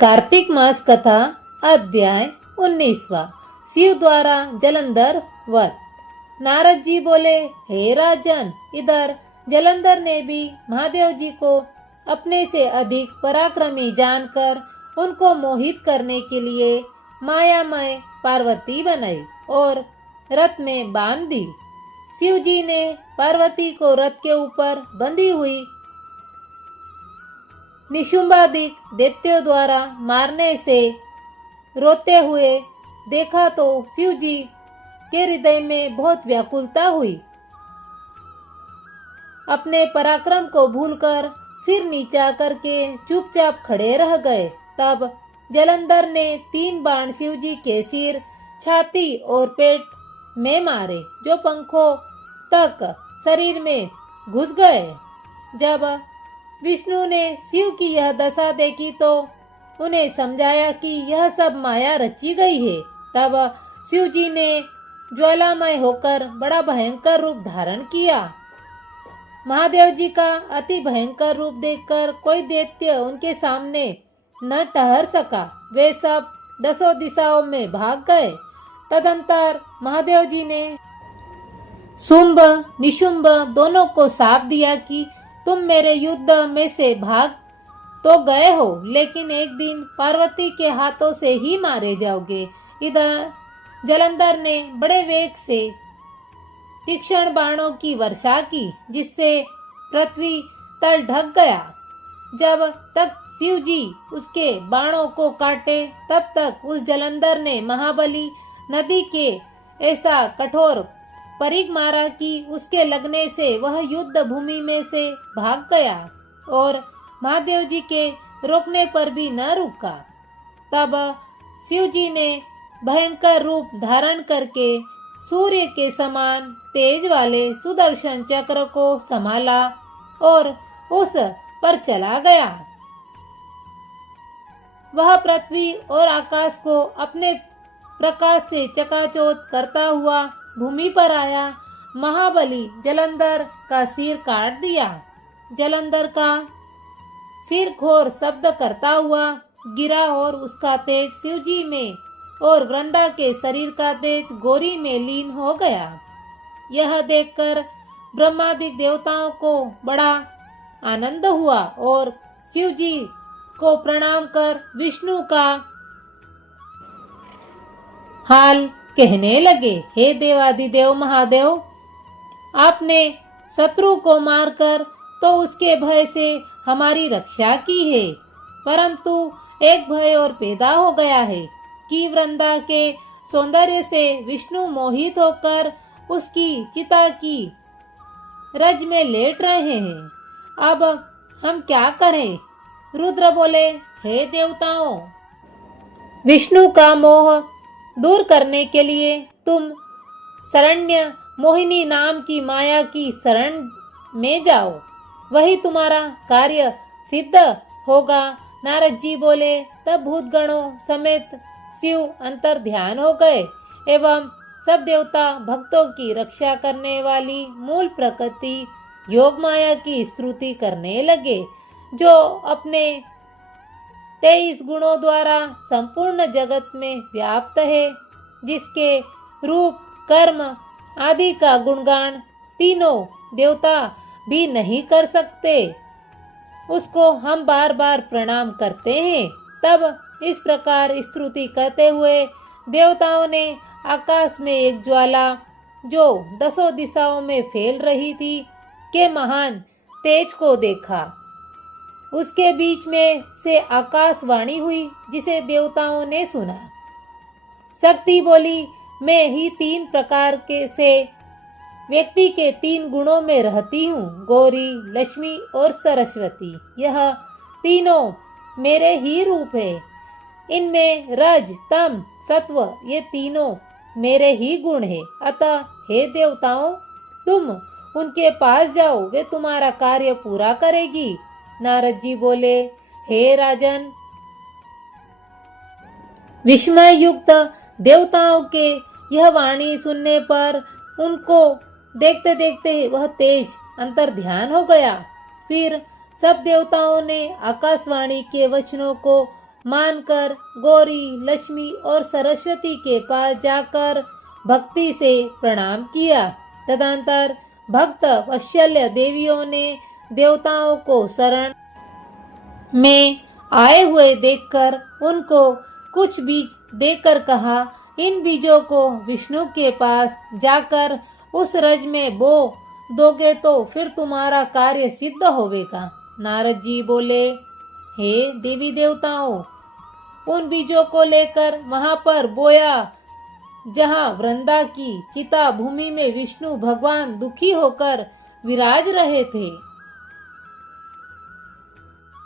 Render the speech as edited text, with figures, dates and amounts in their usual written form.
कार्तिक मास कथा अध्याय 19वां। शिव द्वारा जलंधर वध। नारद जी बोले, हे राजन, इधर जलंधर ने भी महादेव जी को अपने से अधिक पराक्रमी जानकर उनको मोहित करने के लिए मायामय पार्वती बनाई और रथ में बांध दी। शिव जी ने पार्वती को रथ के ऊपर बंधी हुई निशुंभादिक दैत्यों द्वारा मारने से रोते हुए देखा तो शिव जी के हृदय में बहुत व्याकुलता हुई। अपने पराक्रम को भूलकर सिर नीचा करके चुपचाप खड़े रह गए। तब जलंधर ने 3 बाण शिव जी के सिर, छाती और पेट में मारे, जो पंखों तक शरीर में घुस गए। जब विष्णु ने शिव की यह दशा देखी तो उन्हें समझाया कि यह सब माया रची गई है। तब शिव जी ने ज्वालामय होकर बड़ा भयंकर रूप धारण किया। महादेव जी का अति भयंकर रूप देखकर कोई दैत्य उनके सामने न ठहर सका। वे सब 10 दिशाओं में भाग गए। तदंतर महादेव जी ने शुंभ निशुंभ दोनों को शाप दिया कि तुम मेरे युद्ध में से भाग तो गए हो, लेकिन एक दिन पार्वती के हाथों से ही मारे जाओगे। इधर जलंधर ने बड़े वेग से तीक्ष्ण बाणों की वर्षा की, जिससे पृथ्वी तल ढक गया। जब तक शिव जी उसके बाणों को काटे, तब तक उस जलंधर ने महाबली नदी के ऐसा कठोर परिग मारा कि उसके लगने से वह युद्ध भूमि में से भाग गया और महादेव जी के रोकने पर भी न रुका। तब शिव जी ने भयंकर रूप धारण करके सूर्य के समान तेज वाले सुदर्शन चक्र को संभाला और उस पर चला गया। वह पृथ्वी और आकाश को अपने प्रकाश से चकाचौंध करता हुआ भूमि पर आया। महाबली जलंधर का सिर काट दिया। जलंधर का सिर घोर शब्द करता हुआ गिरा और उसका तेज शिवजी में और वृंदा के शरीर का तेज गौरी में लीन हो गया। यह देखकर ब्रह्मादिक देवताओं को बड़ा आनंद हुआ और शिवजी को प्रणाम कर विष्णु का हाल कहने लगे, हे देवादिदेव महादेव, आपने शत्रु को मारकर तो उसके भय से हमारी रक्षा की है, परंतु एक भय और पैदा हो गया है कि वृंदा के सौंदर्य से विष्णु मोहित होकर उसकी चिता की रज में लेट रहे हैं। अब हम क्या करें? रुद्र बोले, हे देवताओं, विष्णु का मोह दूर करने के लिए तुम शरण्य मोहिनी नाम की माया की शरण में जाओ, वही तुम्हारा कार्य सिद्ध होगा। नारद जी बोले, तब भूतगणों समेत शिव अंतर ध्यान हो गए एवं सब देवता भक्तों की रक्षा करने वाली मूल प्रकृति योग माया की स्तुति करने लगे, जो अपने 23 गुणों द्वारा संपूर्ण जगत में व्याप्त है, जिसके रूप कर्म आदि का गुणगान तीनों देवता भी नहीं कर सकते। उसको हम बार बार प्रणाम करते हैं। तब इस प्रकार स्तुति करते हुए देवताओं ने आकाश में एक ज्वाला जो 10 दिशाओं में फैल रही थी के महान तेज को देखा। उसके बीच में से आकाशवाणी हुई, जिसे देवताओं ने सुना। शक्ति बोली, मैं ही 3 प्रकार के से व्यक्ति के 3 गुणों में रहती हूँ, गौरी, लक्ष्मी और सरस्वती। यह तीनों मेरे ही रूप है। इनमें रज, तम, सत्व ये तीनों मेरे ही गुण है। अतः हे देवताओं, तुम उनके पास जाओ, वे तुम्हारा कार्य पूरा करेगी। नारद जी बोले, हे राजन, विस्मय युक्त देवताओं के यह वाणी सुनने पर उनको देखते देखते वह तेज अंतर ध्यान हो गया। फिर सब देवताओं ने आकाशवाणी के वचनों को मानकर गौरी, लक्ष्मी और सरस्वती के पास जाकर भक्ति से प्रणाम किया। तदंतर भक्त वत्सल्य देवियों ने देवताओं को शरण में आए हुए देखकर उनको कुछ बीज देकर कहा, इन बीजों को विष्णु के पास जाकर उस रज में बो दोगे तो फिर तुम्हारा कार्य सिद्ध होवेगा। नारद जी बोले, हे देवी देवताओं, उन बीजों को लेकर वहां पर बोया जहां वृंदा की चिता भूमि में विष्णु भगवान दुखी होकर विराज रहे थे।